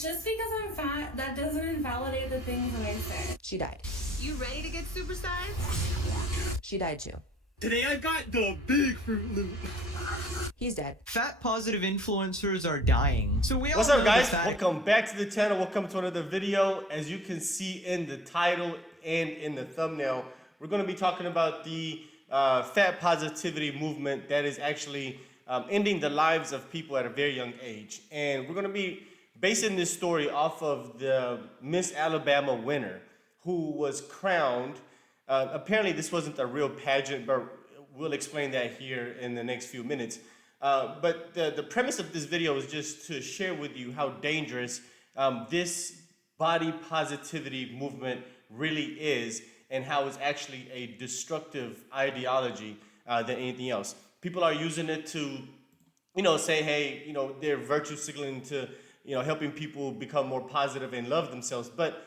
Just because I'm fat, that doesn't invalidate the things that I say. She died. You ready to get supersized? She died too. Today I got the big Fruit Loop. He's dead. Fat positive influencers are dying. So we all What's up, know guys? the Welcome back to the channel. Welcome to another video. As you can see in the title and in the thumbnail, we're going to be talking about the fat positivity movement that is actually ending the lives of people at a very young age. And we're going to be basing this story off of the Miss Alabama winner who was crowned. Apparently this wasn't a real pageant, but we'll explain that here in the next few minutes. But the premise of this video is just to share with you how dangerous this body positivity movement really is, and how it's actually a destructive ideology than anything else. People are using it to, say, hey, they're virtue signaling to, helping people become more positive and love themselves. But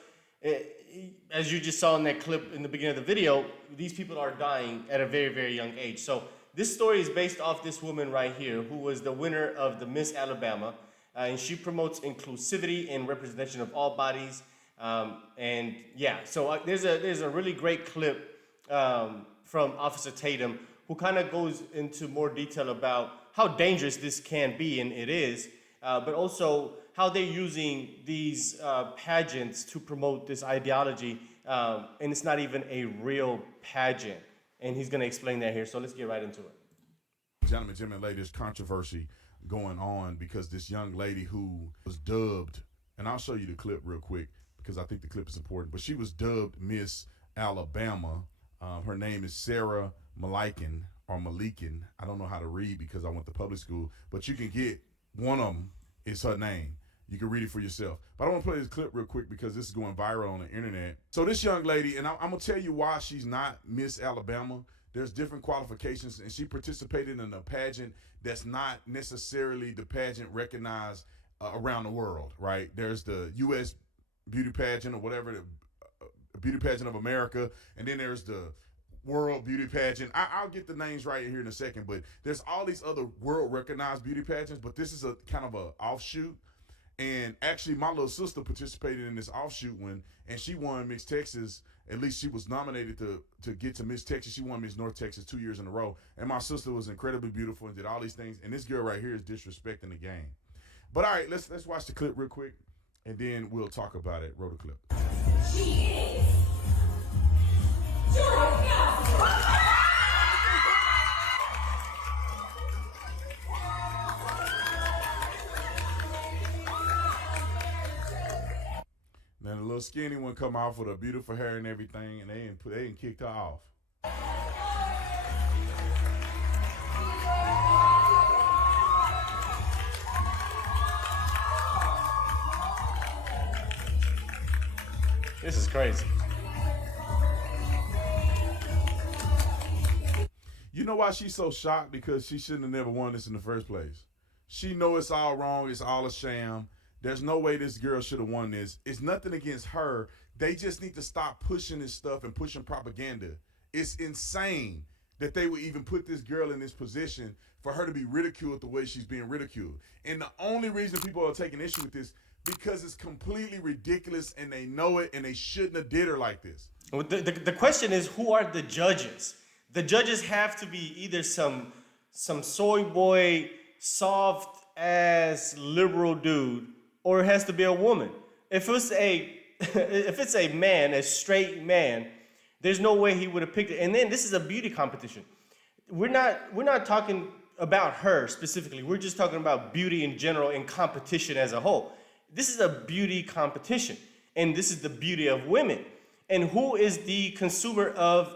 as you just saw in that clip in the beginning of the video, these people are dying at a very, very young age. So this story is based off this woman right here, who was the winner of the Miss Alabama, and she promotes inclusivity and representation of all bodies. And yeah, so there's a really great clip from Officer Tatum, who kind of goes into more detail about how dangerous this can be, and it is, but also how they're using these pageants to promote this ideology, and it's not even a real pageant. And he's going to explain that here, so let's get right into it. Gentlemen, there's controversy going on because this young lady who was dubbed, and I'll show you the clip real quick because I think the clip is important, but she was dubbed Miss Alabama. Her name is Sarah Malikin, or Malikin. I don't know how to read because I went to public school, but you can get one of them is her name. You can read it for yourself. But I want to play this clip real quick because this is going viral on the internet. So this young lady, and I'm going to tell you why she's not Miss Alabama. There's different qualifications, and she participated in a pageant that's not necessarily the pageant recognized around the world, right? There's the U.S. beauty pageant or whatever, the beauty pageant of America, and then there's the world beauty pageant. I'll get the names right here in a second, but there's all these other world recognized beauty pageants, but this is a kind of a offshoot. And actually my little sister participated in this offshoot one, and she won Miss Texas. At least she was nominated to get to Miss Texas. She won Miss North Texas 2 years in a row. And my sister was incredibly beautiful and did all these things. And this girl right here is disrespecting the game. But all right, let's watch the clip real quick, and then we'll talk about it. Roll the clip. She is Georgia. Then the little skinny one come off with a beautiful hair and everything, and they ain't kicked her off. This is crazy. You know why she's so shocked? Because she shouldn't have never won this in the first place. She know it's all wrong. It's all a sham. There's no way this girl should have won this. It's nothing against her. They just need to stop pushing this stuff and pushing propaganda. It's insane that they would even put this girl in this position for her to be ridiculed the way she's being ridiculed. And the only reason people are taking issue with this, because it's completely ridiculous, and they know it, and they shouldn't have did her like this. Well, the question is, who are the judges? The judges have to be either some soy boy, soft ass liberal dude, or it has to be a woman. If it's a man, a straight man, there's no way he would have picked it. And then this is a beauty competition. We're not talking about her specifically. We're just talking about beauty in general and competition as a whole. This is a beauty competition, and this is the beauty of women. And who is the consumer of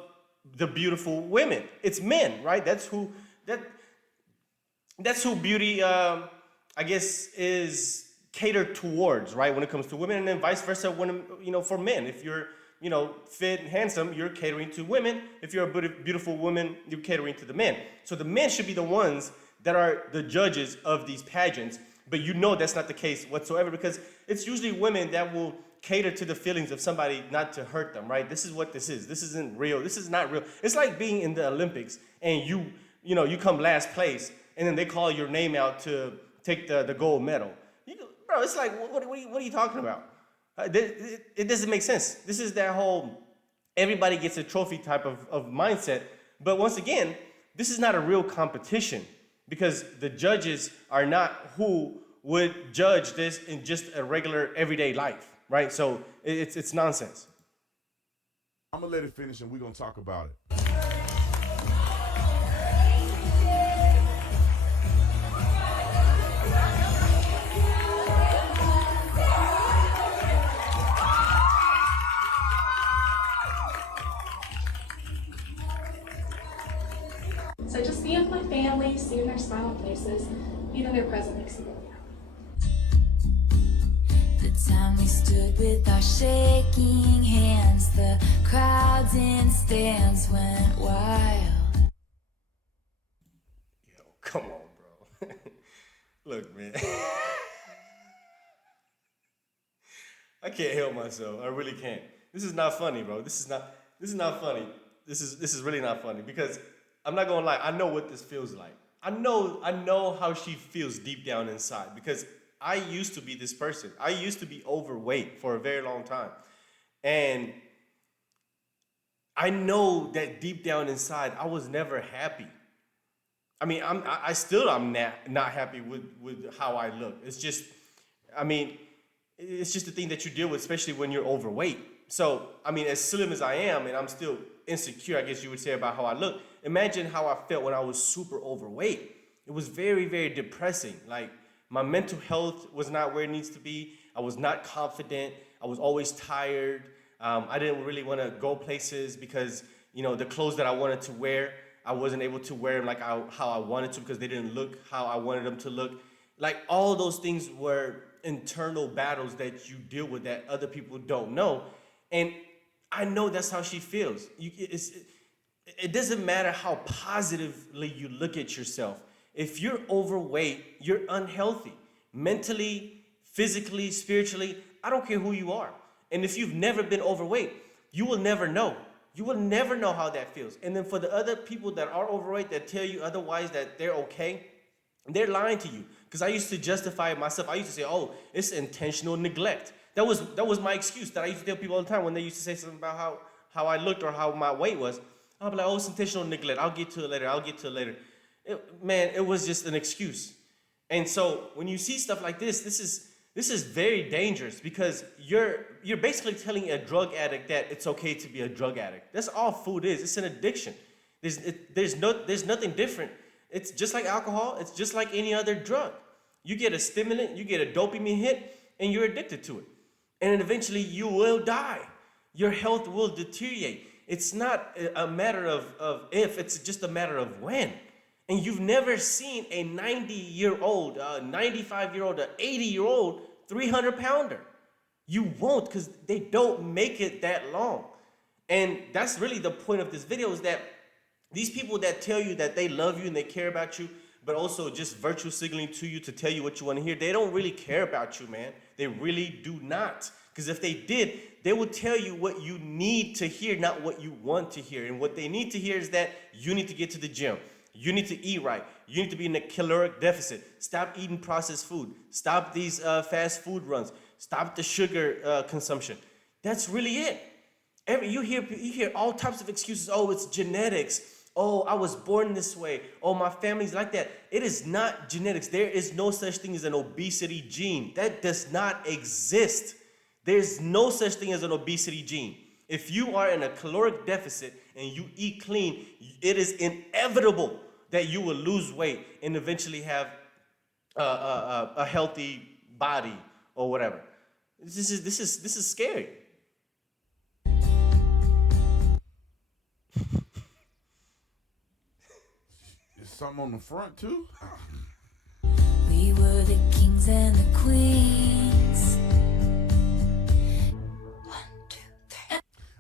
the beautiful women? It's men, right? That's who beauty, I guess, is catered towards, right? When it comes to women, and then vice versa when, for men. If you're, fit and handsome, you're catering to women. If you're a beautiful woman, you're catering to the men. So the men should be the ones that are the judges of these pageants. But that's not the case whatsoever, because it's usually women that will cater to the feelings of somebody not to hurt them, right? This is what this is. This isn't real. This is not real. It's like being in the Olympics and you come last place, and then they call your name out to take the gold medal. bro, it's like, what are you talking about? It doesn't make sense. This is that whole everybody gets a trophy type of mindset. But once again, this is not a real competition because the judges are not who would judge this in just a regular everyday life, right? So it's nonsense. I'm gonna let it finish and we're gonna talk about it. So just being with my family, seeing their smiling faces, even their present makes me really happy. The time we stood with our shaking hands, the crowds in stands went wild. Yo, come on, bro. Look, man. I can't help myself. I really can't. This is not funny, bro. This is not funny. This is really not funny because I'm not gonna lie, I know what this feels like. I know how she feels deep down inside because I used to be this person. I used to be overweight for a very long time. And I know that deep down inside, I was never happy. I mean, I'm not happy with how I look. It's just the thing that you deal with, especially when you're overweight. So, I mean, as slim as I am, and I'm still insecure, I guess you would say, about how I look, imagine how I felt when I was super overweight. It was very, very depressing. Like, my mental health was not where it needs to be. I was not confident. I was always tired. I didn't really want to go places because, you know, the clothes that I wanted to wear, I wasn't able to wear them like how I wanted to because they didn't look how I wanted them to look. Like, all those things were internal battles that you deal with that other people don't know. And I know that's how she feels. It doesn't matter how positively you look at yourself. If you're overweight, you're unhealthy. Mentally, physically, spiritually, I don't care who you are. And if you've never been overweight, you will never know. You will never know how that feels. And then for the other people that are overweight that tell you otherwise that they're okay, they're lying to you. Because I used to justify it myself. I used to say, oh, it's intentional neglect. That was my excuse that I used to tell people all the time when they used to say something about how I looked or how my weight was. I'll be like, oh, it's intentional neglect. I'll get to it later. It was just an excuse. And so when you see stuff like this is very dangerous because you're basically telling a drug addict that it's okay to be a drug addict. That's all food is. It's an addiction. There's nothing different. It's just like alcohol. It's just like any other drug. You get a stimulant, you get a dopamine hit, and you're addicted to it. And then eventually you will die. Your health will deteriorate. It's not a matter of if, it's just a matter of when. And you've never seen a 90-year-old, a 95-year-old, an 80-year-old 300-pounder. You won't because they don't make it that long. And that's really the point of this video is that these people that tell you that they love you and they care about you, but also just virtue signaling to you to tell you what you want to hear, they don't really care about you, man. They really do not. Because if they did, they would tell you what you need to hear, not what you want to hear. And what they need to hear is that you need to get to the gym. You need to eat right. You need to be in a caloric deficit. Stop eating processed food. Stop these fast food runs. Stop the sugar consumption. That's really it. You hear all types of excuses. Oh, it's genetics. Oh, I was born this way. Oh, my family's like that. It is not genetics. There is no such thing as an obesity gene. That does not exist. There's no such thing as an obesity gene. If you are in a caloric deficit and you eat clean, it is inevitable that you will lose weight and eventually have a healthy body or whatever. This is scary. Is something on the front too? We were the kings and the queens. 1, 2, 3.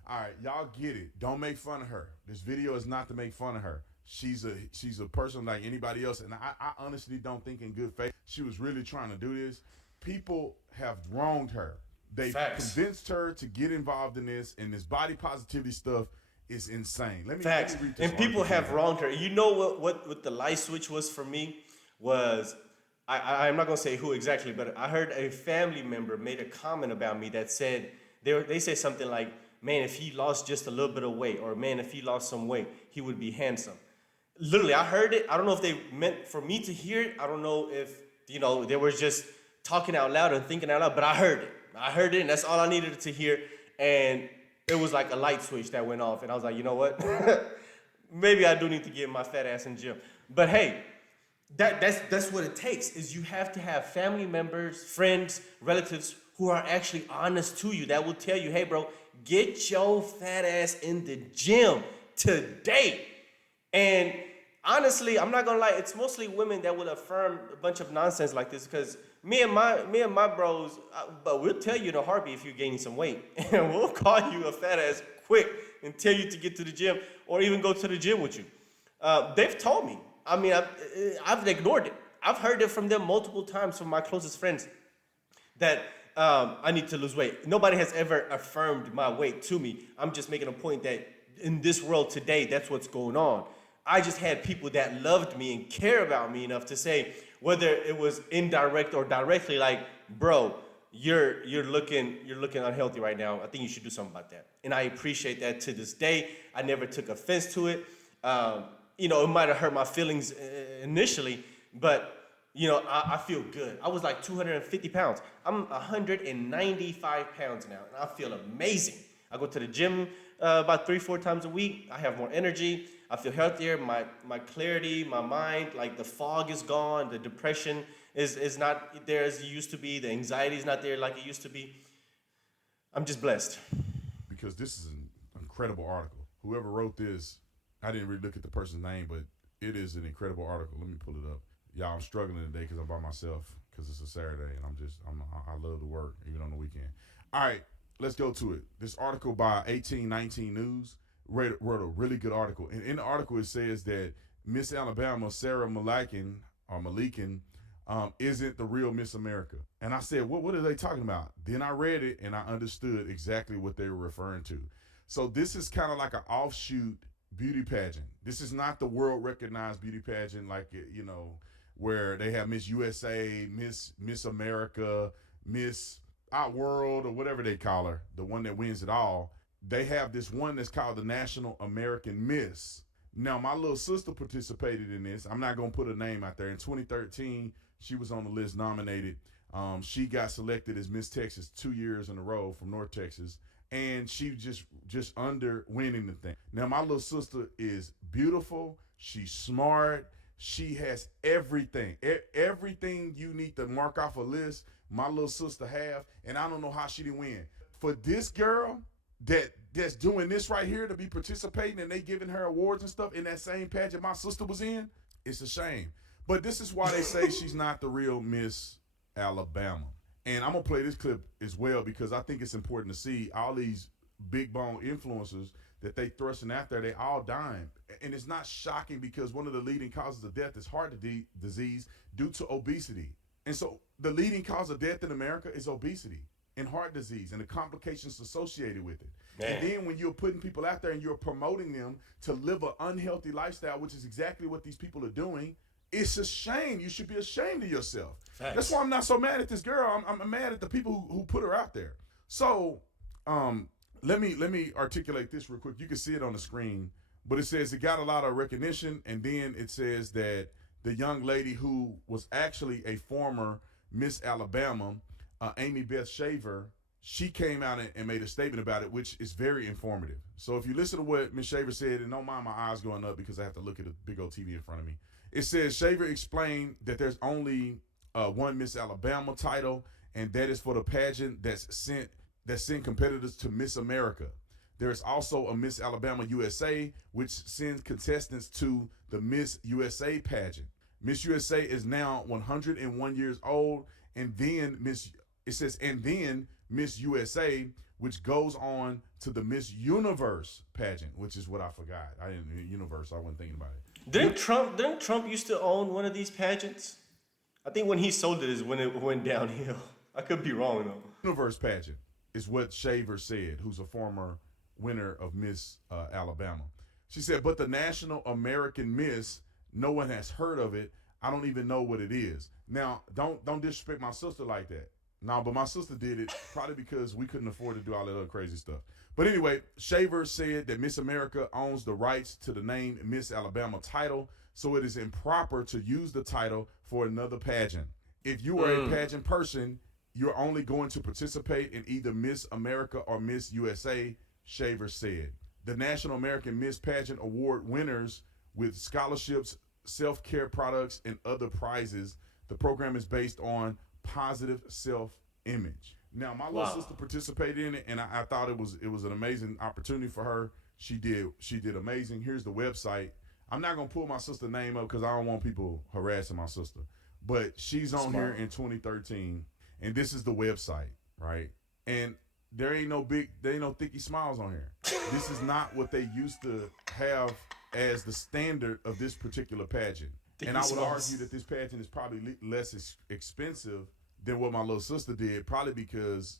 All right, y'all get it. Don't make fun of her. This video is not to make fun of her. She's a person like anybody else, and I honestly don't think in good faith she was really trying to do this. People have wronged her. They convinced her to get involved in this, and this body positivity stuff is insane. Let me read this. And people have wronged her. You know what the light switch was for me was I'm not gonna say who exactly, but I heard a family member made a comment about me that said they said something like, "Man, if he lost just a little bit of weight, or man, if he lost some weight, he would be handsome." Literally, I heard it. I don't know if they meant for me to hear it. I don't know if they were just talking out loud and thinking out loud, but I heard it. I heard it, and that's all I needed to hear. And it was like a light switch that went off, and I was like, you know what? Maybe I do need to get my fat ass in the gym. But hey. That's what it takes, is you have to have family members, friends, relatives who are actually honest to you, that will tell you, hey bro, get your fat ass in the gym today. And honestly, I'm not gonna lie, it's mostly women that will affirm a bunch of nonsense like this, because me and my bros, but we'll tell you in a heartbeat if you're gaining some weight, and we'll call you a fat ass quick and tell you to get to the gym, or even go to the gym with you. They've told me. I mean, I've ignored it. I've heard it from them multiple times from my closest friends that I need to lose weight. Nobody has ever affirmed my weight to me. I'm just making a point that in this world today, that's what's going on. I just had people that loved me and care about me enough to say, whether it was indirect or directly, like, bro, you're looking unhealthy right now. I think you should do something about that. And I appreciate that to this day. I never took offense to it. It might have hurt my feelings initially, but, I feel good. I was like 250 pounds. I'm 195 pounds now, and I feel amazing. I go to the gym about 3-4 times a week. I have more energy. I feel healthier. My clarity, my mind, like the fog is gone. The depression is not there as it used to be. The anxiety is not there like it used to be. I'm just blessed. Because this is an incredible article. Whoever wrote this, I didn't really look at the person's name, but it is an incredible article. Let me pull it up. Y'all, I'm struggling today because I'm by myself because it's a Saturday and I love to work even on the weekend. All right, let's go to it. This article by 1819 News wrote a really good article. And in the article, it says that Miss Alabama, Sarah Malikin, isn't the real Miss America. And I said, what are they talking about? Then I read it and I understood exactly what they were referring to. So this is kind of like an offshoot beauty pageant. This is not the world recognized beauty pageant like, where they have Miss USA, Miss America, Miss Our World, or whatever they call her, the one that wins it all. They have this one that's called the National American Miss. Now, my little sister participated in this. I'm not going to put her name out there. In 2013, she was on the list nominated. She got selected as Miss Texas 2 years in a row from North Texas. And she just under winning the thing. Now, my little sister is beautiful. She's smart. She has everything. Everything you need to mark off a list, my little sister have. And I don't know how she didn't win. For this girl that's doing this right here to be participating and they giving her awards and stuff in that same pageant my sister was in, it's a shame. But this is why they say she's not the real Miss Alabama. And I'm going to play this clip as well because I think it's important to see all these big bone influencers that they thrusting out there, they all dying. And it's not shocking because one of the leading causes of death is heart disease due to obesity. And so the leading cause of death in America is obesity and heart disease and the complications associated with it. Man. And then when you're putting people out there and you're promoting them to live an unhealthy lifestyle, which is exactly what these people are doing, it's a shame. You should be ashamed of yourself. Thanks. That's why I'm not so mad at this girl. I'm mad at the people who put her out there. So let me articulate this real quick. You can see it on the screen, but it says it got a lot of recognition, and then it says that the young lady who was actually a former Miss Alabama, Amy Beth Shaver, she came out and made a statement about it, which is very informative. So if you listen to what Miss Shaver said, and don't mind my eyes going up because I have to look at a big old TV in front of me. It says Shaver explained that there's only one Miss Alabama title, and that is for the pageant that sent competitors to Miss America. There's also a Miss Alabama USA, which sends contestants to the Miss USA pageant. Miss USA is now 101 years old, and then Miss USA, which goes on to the Miss Universe pageant, which is what I forgot. I didn't Universe. I wasn't thinking about it. Didn't Trump used to own one of these pageants? I think when he sold it is when it went downhill. I could be wrong though. Universe pageant is what Shaver said, who's a former winner of Miss Alabama. She said, but the National American Miss, no one has heard of it. I don't even know what it is. Now, don't disrespect my sister like that. No, but my sister did it probably because we couldn't afford to do all that other crazy stuff. But anyway, Shaver said that Miss America owns the rights to the name Miss Alabama title, so it is improper to use the title for another pageant. If you are a pageant person, you're only going to participate in either Miss America or Miss USA, Shaver said. The National American Miss Pageant Award winners with scholarships, self-care products, and other prizes. The program is based on positive self-image. Now, my little sister participated in it, and I thought it was an amazing opportunity for her. She did amazing. Here's the website. I'm not gonna pull my sister's name up because I don't want people harassing my sister. But she's on here in 2013, and this is the website, right? And there ain't no thicky smiles on here. This is not what they used to have as the standard of this particular pageant. And I would argue that this pageant is probably less expensive than what my little sister did, probably because,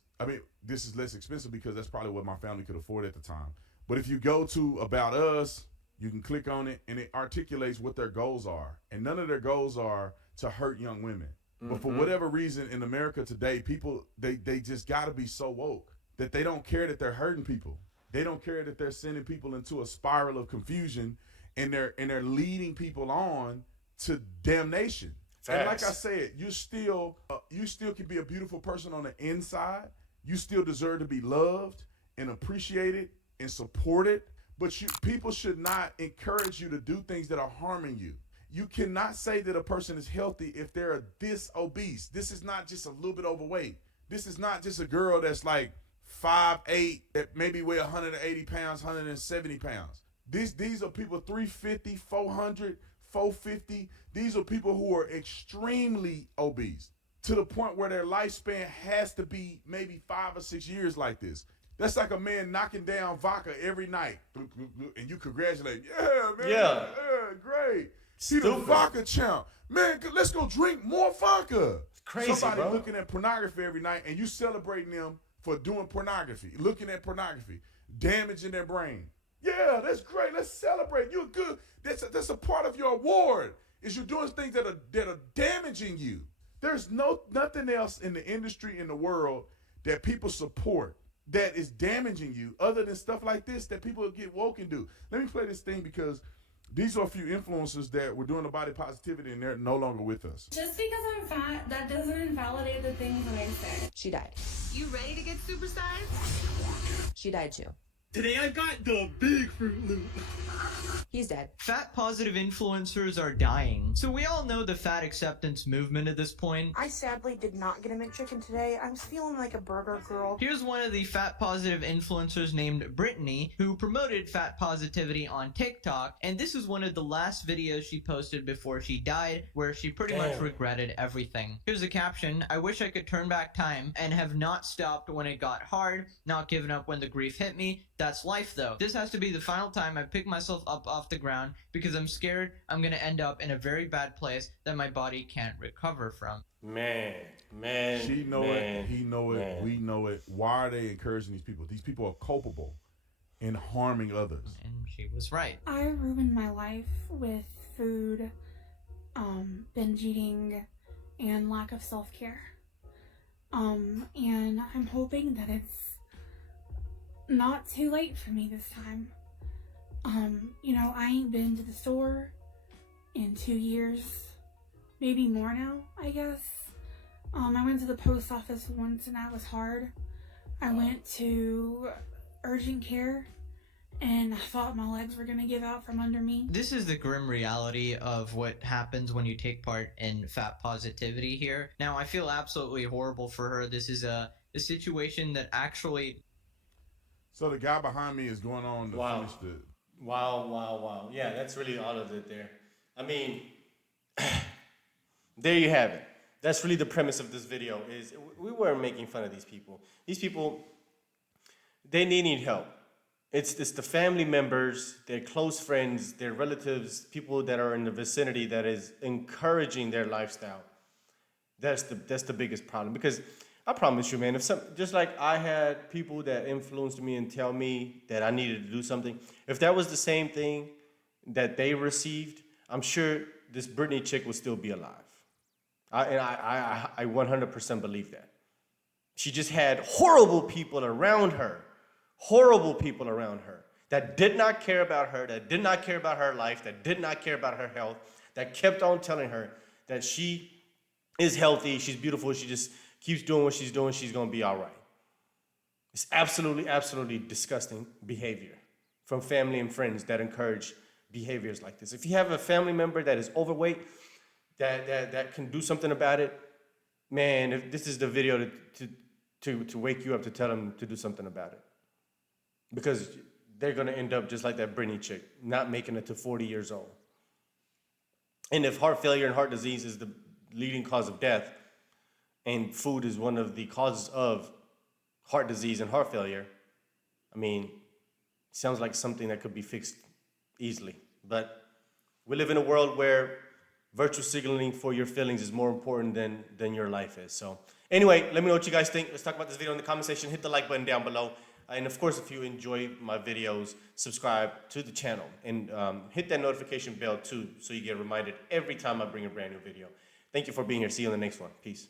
this is less expensive because that's probably what my family could afford at the time. But if you go to About Us, you can click on it, and it articulates what their goals are. And none of their goals are to hurt young women. But for whatever reason in America today, people, they just got to be so woke that they don't care that they're hurting people. They don't care that they're sending people into a spiral of confusion, and they're leading people on to damnation. Facts. And like I said, you still can be a beautiful person on the inside. You still deserve to be loved and appreciated and supported. But people should not encourage you to do things that are harming you. You cannot say that a person is healthy if they're this obese. This is not just a little bit overweight. This is not just a girl that's like 5'8", that maybe weigh 180 pounds, 170 pounds. These are people 350, 400, 450. These are people who are extremely obese to the point where their lifespan has to be maybe 5 or 6 years like this. That's like a man knocking down vodka every night, and you congratulate. Yeah, man. Yeah, great. See the vodka champ. Man, let's go drink more vodka. It's crazy, somebody looking at pornography every night, and you celebrating them for doing pornography, looking at pornography, damaging their brain. Yeah, that's great. Let's celebrate. You're good. That's a part of your award, is you're doing things that are damaging you. There's nothing else in the industry in the world that people support that is damaging you other than stuff like this that people get woke and do. Let me play this thing because these are a few influencers that were doing the body positivity and they're no longer with us. Just because I'm fat, that doesn't invalidate the things that I say. She died. You ready to get supersized? She died too. Today I got the big Fruit Loop. He's dead. Fat positive influencers are dying. So we all know the fat acceptance movement at this point. I sadly did not get a McChicken today. I'm feeling like a burger girl. Here's one of the fat positive influencers named Brittany, who promoted fat positivity on TikTok, and this is one of the last videos she posted before she died, where she pretty much regretted everything. Here's a caption: "I wish I could turn back time and have not stopped when it got hard, not given up when the grief hit me. That's life though. This has to be the final time I pick myself up off the ground because I'm scared I'm gonna end up in a very bad place that my body can't recover from." Man. She know it, he know it, we know it. Why are they encouraging these people? These people are culpable in harming others. And she was right. I ruined my life with food, binge eating, and lack of self-care. And I'm hoping that it's not too late for me this time. I ain't been to the store in 2 years, maybe more now, I guess. I went to the post office once and that was hard. I went to urgent care and I thought my legs were gonna give out from under me. This is the grim reality of what happens when you take part in fat positivity here. Now, I feel absolutely horrible for her. This is a situation that actually... So the guy behind me is going on to finish the... Wow. Yeah, that's really all of it there. I mean, there you have it. That's really the premise of this video, is we weren't making fun of these people. These people, they need help. It's the family members, their close friends, their relatives, people that are in the vicinity that is encouraging their lifestyle. That's the biggest problem. Because I promise you, man, just like I had people that influenced me and tell me that I needed to do something, if that was the same thing that they received, I'm sure this Brittany chick would still be alive. I 100% believe that. She just had horrible people around her that did not care about her, that did not care about her life, that did not care about her health, that kept on telling her that she is healthy, she's beautiful, she just keeps doing what she's doing, she's gonna be all right. It's absolutely, absolutely disgusting behavior from family and friends that encourage behaviors like this. If you have a family member that is overweight, that can do something about it, man, if this is the video to wake you up to tell them to do something about it. Because they're gonna end up just like that Brittany chick, not making it to 40 years old. And if heart failure and heart disease is the leading cause of death, and food is one of the causes of heart disease and heart failure, I mean, sounds like something that could be fixed easily. But we live in a world where virtue signaling for your feelings is more important than your life is. So anyway, let me know what you guys think. Let's talk about this video in the comment section. Hit the like button down below. And of course, if you enjoy my videos, subscribe to the channel and hit that notification bell too, so you get reminded every time I bring a brand new video. Thank you for being here. See you in the next one. Peace.